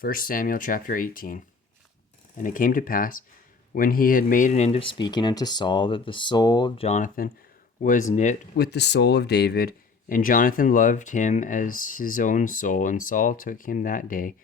1 Samuel chapter 18. And it came to pass, when he had made an end of speaking unto Saul, that the soul of Jonathan was knit with the soul of David, and Jonathan loved him as his own soul. And Saul took him that day,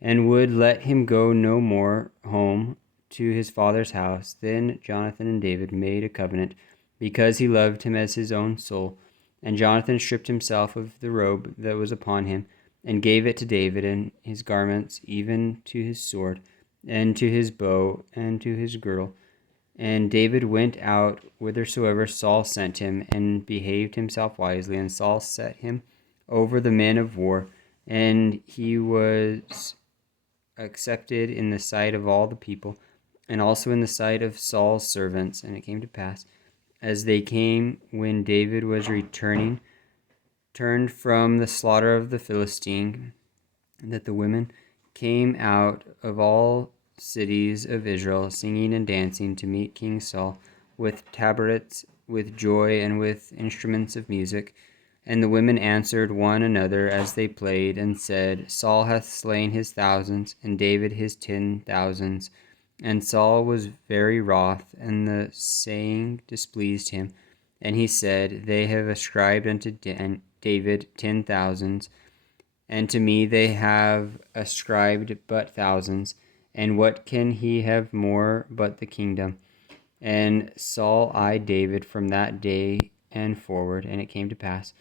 and would let him go no more home to his father's house. Then Jonathan and David made a covenant, because he loved him as his own soul. And Jonathan stripped himself of the robe that was upon him, and gave it to David, and his garments, even to his sword, and to his bow, and to his girdle. And David went out whithersoever Saul sent him, and behaved himself wisely. And Saul set him over the men of war, and he was accepted in the sight of all the people, and also in the sight of Saul's servants. And it came to pass, as they came when David was turned from the slaughter of the Philistine, that the women came out of all cities of Israel, singing and dancing to meet King Saul, with tabrets, with joy, and with instruments of music. And the women answered one another as they played, and said, Saul hath slain his thousands, and David his 10,000s. And Saul was very wroth, and the saying displeased him. And he said, They have ascribed unto David 10,000s, and to me they have ascribed but thousands. And what can he have more but the kingdom? And Saul eyed David from that day and forward. And it came to pass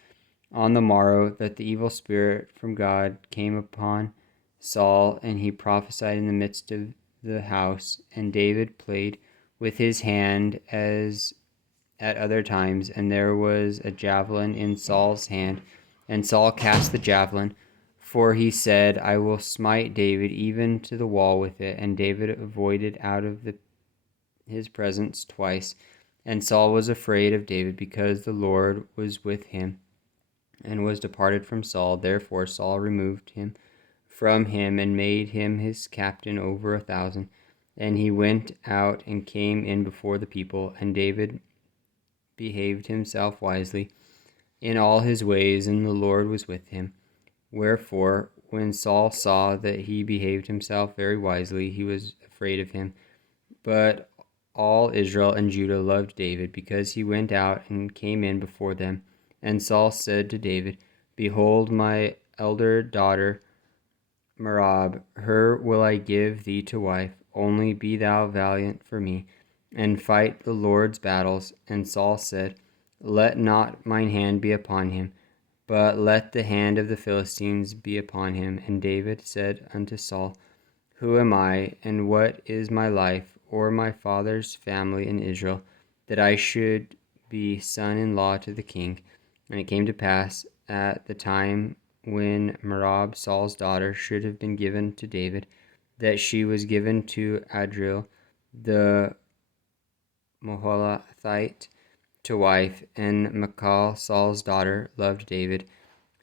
on the morrow that the evil spirit from God came upon Saul, and he prophesied in the midst of the house. And David played with his hand as at other times, and there was a javelin in Saul's hand, and Saul cast the javelin, for he said, I will smite David even to the wall with it. And David avoided out of his presence twice. And Saul was afraid of David, because the Lord was with him, and was departed from Saul. Therefore Saul removed him from him, and made him his captain over 1,000. And he went out and came in before the people. And David behaved himself wisely in all his ways, and the Lord was with him. Wherefore, when Saul saw that he behaved himself very wisely, he was afraid of him. But all Israel and Judah loved David, because he went out and came in before them. And Saul said to David, Behold, my elder daughter Merab, her will I give thee to wife. Only be thou valiant for me, and fight the Lord's battles. And Saul said, Let not mine hand be upon him, but let the hand of the Philistines be upon him. And David said unto Saul, Who am I, and what is my life, or my father's family in Israel, that I should be son-in-law to the king? And it came to pass at the time when Merab, Saul's daughter, should have been given to David, that she was given to Adriel the Moholathite to wife. And Michal, Saul's daughter, loved David.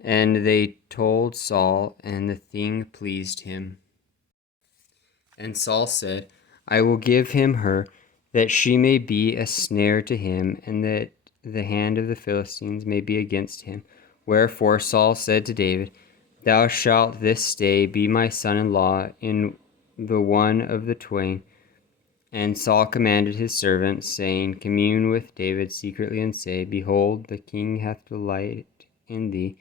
And they told Saul, and the thing pleased him. And Saul said, I will give him her, that she may be a snare to him, and that the hand of the Philistines may be against him. Wherefore Saul said to David, Thou shalt this day be my son-in-law in the one of the twain. And Saul commanded his servants, saying, Commune with David secretly, and say, Behold, the king hath delight in thee,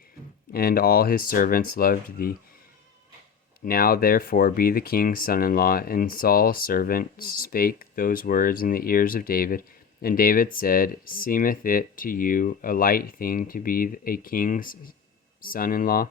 and all his servants loved thee. Now therefore be the king's son-in-law. And Saul's servants spake those words in the ears of David. And David said, Seemeth it to you a light thing to be a king's son-in-law,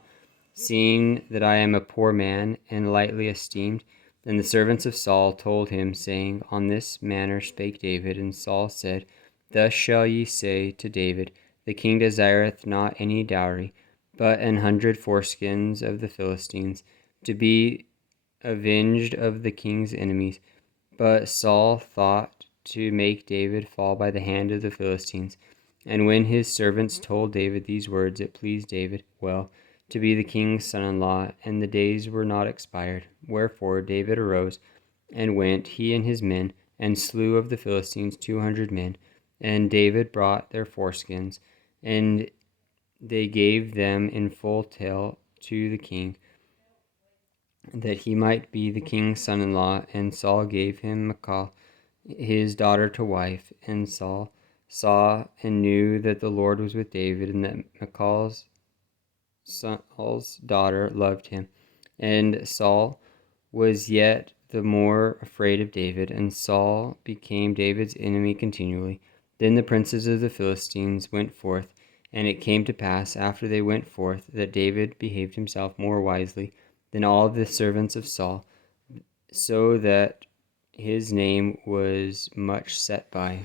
seeing that I am a poor man, and lightly esteemed? Then the servants of Saul told him, saying, On this manner spake David. And Saul said, Thus shall ye say to David, The king desireth not any dowry, but 100 foreskins of the Philistines, to be avenged of the king's enemies. But Saul thought to make David fall by the hand of the Philistines. And when his servants told David these words, it pleased David well to be the king's son-in-law, and the days were not expired. Wherefore David arose and went, he and his men, and slew of the Philistines 200 men. And David brought their foreskins, and they gave them in full tale to the king. that he might be the king's son-in-law. And Saul gave him Michal, his daughter, to wife. And Saul saw and knew that the Lord was with David, and that Saul's daughter loved him. And Saul was yet the more afraid of David, and Saul became David's enemy continually. Then the princes of the Philistines went forth, and it came to pass after they went forth that David behaved himself more wisely than all the servants of Saul, so that his name was much set by.